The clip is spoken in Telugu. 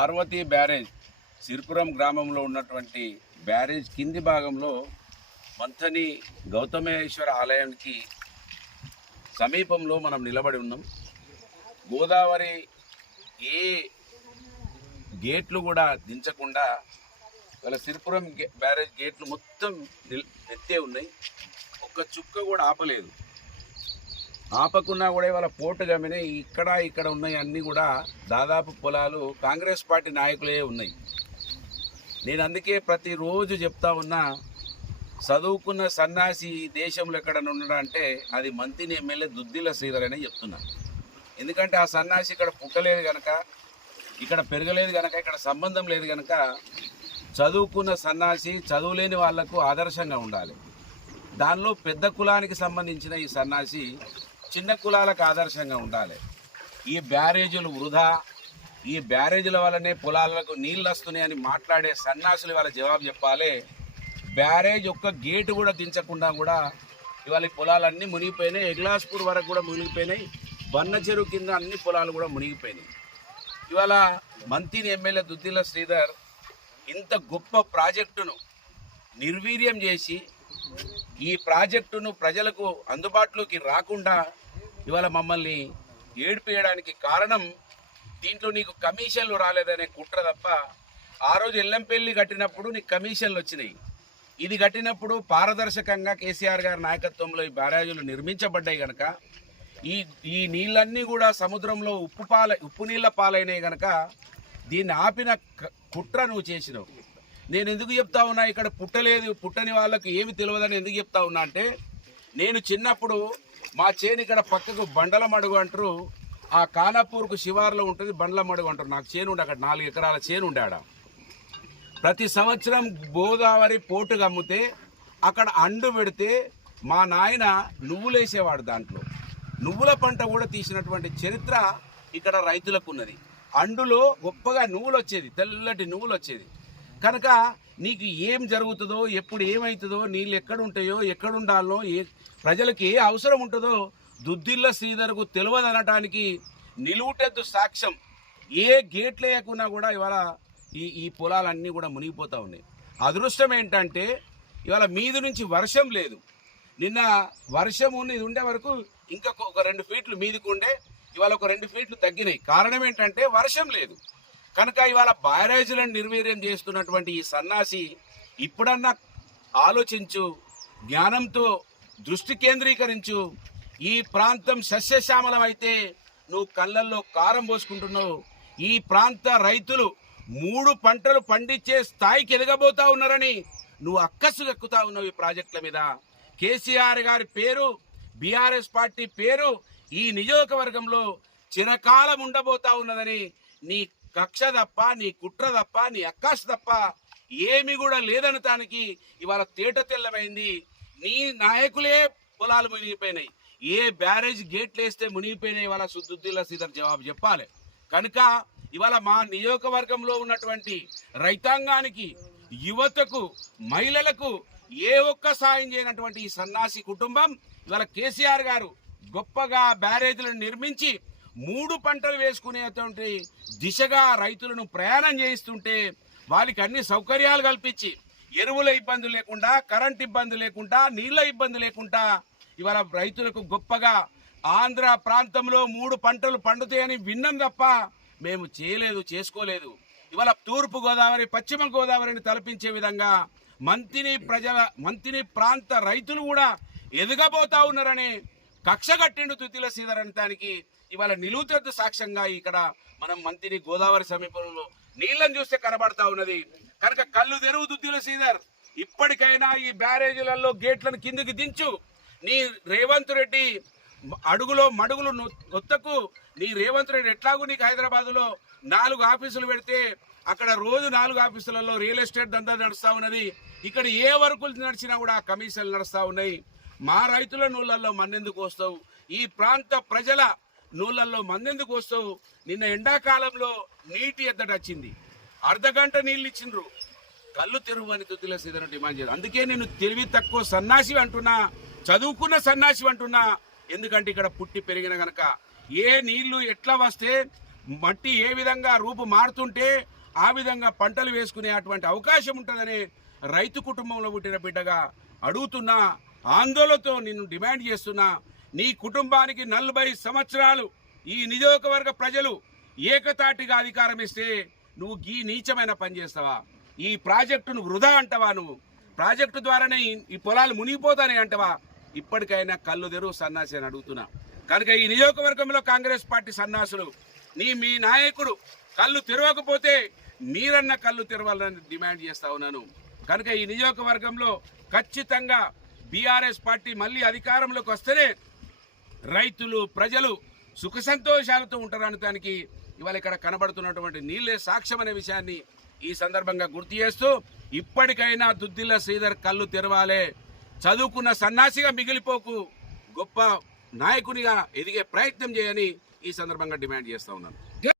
పార్వతీ బ్యారేజ్ సిరిపురం గ్రామంలో ఉన్నటువంటి బ్యారేజ్ కింది భాగంలో మంథని గౌతమేశ్వర ఆలయానికి సమీపంలో మనం నిలబడి ఉన్నాం. గోదావరి ఏ గేట్లు కూడా దించకుండా వాళ్ళ సిరిపురం గే- బ్యారేజ్ గేట్లు మొత్తం నిల్ ఎత్తే ఉన్నాయి. ఒక్క చుక్క కూడా ఆపలేదు. ఆపకున్నా కూడా ఇవాళ పోటు గమిన ఇక్కడ ఇక్కడ ఉన్నాయి అన్నీ కూడా దాదాపు పొలాలు కాంగ్రెస్ పార్టీ నాయకులే ఉన్నాయి. నేను అందుకే ప్రతిరోజు చెప్తా ఉన్నా చదువుకున్న సన్నాసి దేశంలో ఎక్కడన్నా ఉన్నాడా అంటే అది మంత్రిని ఎమ్మెల్యే దుద్దిల శ్రీధర్ అనే చెప్తున్నా. ఎందుకంటే ఆ సన్నాసి ఇక్కడ పుట్టలేదు కనుక ఇక్కడ పెరగలేదు కనుక ఇక్కడ సంబంధం లేదు కనుక చదువుకున్న సన్నాసి చదువులేని వాళ్ళకు ఆదర్శంగా ఉండాలి. దానిలో పెద్ద కులానికి సంబంధించిన ఈ సన్నాసి చిన్న కులాలకు ఆదర్శంగా ఉండాలి. ఈ బ్యారేజీలు వృధా. ఈ బ్యారేజీల వల్లనే పొలాలకు నీళ్ళు వస్తున్నాయని మాట్లాడే సన్నాసులు వాళ్ళ జవాబు చెప్పాలి. బ్యారేజ్ ఒక్క గేటు కూడా దించకుండా కూడా ఇవాళ పొలాలన్నీ మునిగిపోయినాయి. ఎగ్లాస్పూర్ వరకు కూడా మునిగిపోయినాయి. బన్న చెరువు కింద అన్ని పొలాలు కూడా మునిగిపోయినాయి. ఇవాళ మంత్రిని ఎమ్మెల్యే దుద్దిల శ్రీధర్ ఇంత గొప్ప ప్రాజెక్టును నిర్వీర్యం చేసి ఈ ప్రాజెక్టును ప్రజలకు అందుబాటులోకి రాకుండా ఇవాళ మమ్మల్ని ఏడిపేయడానికి కారణం దీంట్లో నీకు కమిషన్లు రాలేదనే కుట్ర తప్ప ఆ రోజు ఎల్లంపల్లి కట్టినప్పుడు నీకు కమిషన్లు వచ్చినాయి. ఇది కట్టినప్పుడు పారదర్శకంగా కేసీఆర్ గారి నాయకత్వంలో ఈ బ్యారేజీలు నిర్మించబడ్డాయి గనక ఈ ఈ నీళ్ళన్నీ కూడా సముద్రంలో ఉప్పు పాల ఉప్పు నీళ్ళ పాలైనాయి గనక దీన్ని ఆపిన కుట్ర నువ్వు చేసినావు. నేను ఎందుకు చెప్తా ఉన్నా? ఇక్కడ పుట్టలేదు పుట్టని వాళ్ళకు ఏమి తెలియదని ఎందుకు చెప్తా ఉన్నా అంటే నేను చిన్నప్పుడు మా చేను ఇక్కడ పక్కకు బండల మడుగు అంటారు. ఆ కానాపూర్కు శివార్లో ఉంటుంది బండ్ల మడుగు అంటారు. నాకు చేను ఉండే అక్కడ నాలుగు ఎకరాల చేను ఉండాడ ఆడ. ప్రతి సంవత్సరం గోదావరి పోటు అమ్మితే అక్కడ అండు పెడితే మా నాయన నువ్వులేసేవాడు దాంట్లో. నువ్వుల పంట కూడా తీసినటువంటి చరిత్ర ఇక్కడ రైతులకు ఉన్నది. అండులో గొప్పగా నువ్వులు వచ్చేది తెల్లటి నువ్వులు వచ్చేది. కనుక నీకు ఏం జరుగుతుందో ఎప్పుడు ఏమవుతుందో నీళ్ళు ఎక్కడుంటాయో ఎక్కడుండాలో ఏ ప్రజలకు ఏ అవసరం ఉంటుందో దుద్దిల్ల శ్రీధర్కు తెలియదు అనటానికి నిలువుటెద్దు సాక్ష్యం. ఏ గేట్లు వేయకున్నా కూడా ఇవాళ ఈ ఈ పొలాలన్నీ కూడా మునిగిపోతూ ఉన్నాయి. అదృష్టం ఏంటంటే ఇవాళ మీది నుంచి వర్షం లేదు. నిన్న వర్షం ఉంది ఇది ఉండే వరకు ఇంకా ఒక రెండు ఫీట్లు మీదికి ఉండే ఇవాళ ఒక రెండు ఫీట్లు తగ్గినాయి. కారణం ఏంటంటే వర్షం లేదు. కనుక ఇవాళ బ్యారేజీలను నిర్వీర్యం చేస్తున్నటువంటి ఈ సన్నాసి ఇప్పుడన్నా ఆలోచించు జ్ఞానంతో దృష్టి కేంద్రీకరించు. ఈ ప్రాంతం సస్యశ్యామలం అయితే నువ్వు కళ్ళల్లో కారం పోసుకుంటున్నావు. ఈ ప్రాంత రైతులు మూడు పంటలు పండించే స్థాయికి ఎదగబోతా ఉన్నారని నువ్వు అక్కసు ఎక్కుతా ఉన్నావు ఈ ప్రాజెక్టుల మీద. కేసీఆర్ గారి పేరు బీఆర్ఎస్ పార్టీ పేరు ఈ నియోజకవర్గంలో చిరకాలం ఉండబోతా ఉన్నదని నీ కక్ష తప్ప నీ కుట్ర తప్ప నీ అక్కాష్ తప్ప ఏమి కూడా లేదనటానికి ఇవాళ తేట తెల్లమైంది. నీ నాయకులే పొలాలు మునిగిపోయినాయి. ఏ బ్యారేజ్ గేట్లు వేస్తే మునిగిపోయినాయి ఇవాళ సుద్దుద్దిల్ల శ్రీధర్ జవాబు చెప్పాలి. కనుక ఇవాళ మా నియోజకవర్గంలో ఉన్నటువంటి రైతాంగానికి యువతకు మహిళలకు ఏ ఒక్క సాయం చేయనటువంటి ఈ సన్నాసి కుటుంబం ఇవాళ కేసీఆర్ గారు గొప్పగా బ్యారేజీలను నిర్మించి మూడు పంటలు వేసుకునేటువంటి దిశగా రైతులను ప్రయాణం చేయిస్తుంటే వాళ్ళకి అన్ని సౌకర్యాలు కల్పించి ఎరువుల ఇబ్బంది లేకుండా కరెంట్ ఇబ్బంది లేకుండా నీళ్ళ ఇబ్బంది లేకుండా ఇవాళ రైతులకు గొప్పగా ఆంధ్ర ప్రాంతంలో మూడు పంటలు పండుతాయని విన్నాం తప్ప మేము చేయలేదు చేసుకోలేదు. ఇవాళ తూర్పు గోదావరి పశ్చిమ గోదావరిని తలపించే విధంగా మంతిని ప్రజల మంతిని ప్రాంత రైతులు కూడా ఎదగబోతా ఉన్నారని కక్ష కట్టిండు తుతిల సీధరంతానికి ఇవాళ నిలువుతెత్తు సాక్ష్యంగా ఇక్కడ మనం మంతిని గోదావరి సమీపంలో నీళ్ళని చూస్తే కనబడతా ఉన్నది. కనుక కళ్ళు తెరువు దుద్దిల ఇప్పటికైనా ఈ బ్యారేజీలలో గేట్లను కిందికి దించు. నీ రేవంత్ రెడ్డి అడుగులో మడుగులు నొత్తకు నీ రేవంత్ రెడ్డి ఎట్లాగూ నీకు హైదరాబాద్లో నాలుగు ఆఫీసులు పెడితే అక్కడ రోజు నాలుగు ఆఫీసులలో రియల్ ఎస్టేట్ దందా నడుస్తూ ఉన్నది. ఇక్కడ ఏ వర్కులు నడిచినా కూడా ఆ కమిషన్లు నడుస్తూ ఉన్నాయి. మా రైతుల నూళ్ళల్లో మన్నెందుకు వస్తావు? ఈ ప్రాంత ప్రజల నూళ్ళల్లో మందెందుకు వస్తావు? నిన్న ఎండాకాలంలో నీటి ఎద్దట వచ్చింది. అర్ధగంట నీళ్ళు ఇచ్చిండ్రు. కళ్ళు తెరువని అని తుతిలో డిమాండ్ చేయదు అందుకే నేను తెలివి తక్కువ సన్నాసి అంటున్నా చదువుకున్న సన్నాసి అంటున్నా. ఎందుకంటే ఇక్కడ పుట్టి పెరిగిన గనక ఏ నీళ్ళు ఎట్లా వస్తే మట్టి ఏ విధంగా రూపు మారుతుంటే ఆ విధంగా పంటలు వేసుకునే అటువంటి అవకాశం ఉంటుందని రైతు కుటుంబంలో పుట్టిన బిడ్డగా అడుగుతున్నా ఆందోళనతో నిన్ను డిమాండ్ చేస్తున్నా. నీ కుటుంబానికి నలభై సంవత్సరాలు ఈ నియోజకవర్గ ప్రజలు ఏకతాటిగా అధికారం ఇస్తే నువ్వు ఈ నీచమైన పని చేస్తావా? ఈ ప్రాజెక్టును వృధా అంటవా నువ్వు? ప్రాజెక్టు ద్వారానే ఈ- పొలాలు మునిగిపోతానే అంటవా? ఇప్పటికైనా కళ్ళు తెరువు సన్నాసి అని అడుగుతున్నా. కనుక ఈ నియోజకవర్గంలో కాంగ్రెస్ పార్టీ సన్నాసులు నీ మీ నాయకుడు కళ్ళు తెరవకపోతే మీరన్న కళ్ళు తెరవాలని డిమాండ్ చేస్తా ఉన్నాను. కనుక ఈ నియోజకవర్గంలో ఖచ్చితంగా బీఆర్ఎస్ పార్టీ మళ్ళీ అధికారంలోకి వస్తేనే రైతులు ప్రజలు సుఖ సంతోషాలతో ఉంటారనటానికి ఇవాళ ఇక్కడ కనబడుతున్నటువంటి నీళ్ళే సాక్ష్యం అనే విషయాన్ని ఈ సందర్భంగా గుర్తు చేస్తూ ఇప్పటికైనా దుద్దిల్ల శ్రీధర్ కళ్ళు తెరవాలే చదువుకున్న సన్నాసిగా మిగిలిపోకు గొప్ప నాయకునిగా ఎదిగే ప్రయత్నం చేయని ఈ సందర్భంగా డిమాండ్ చేస్తూ ఉన్నాను.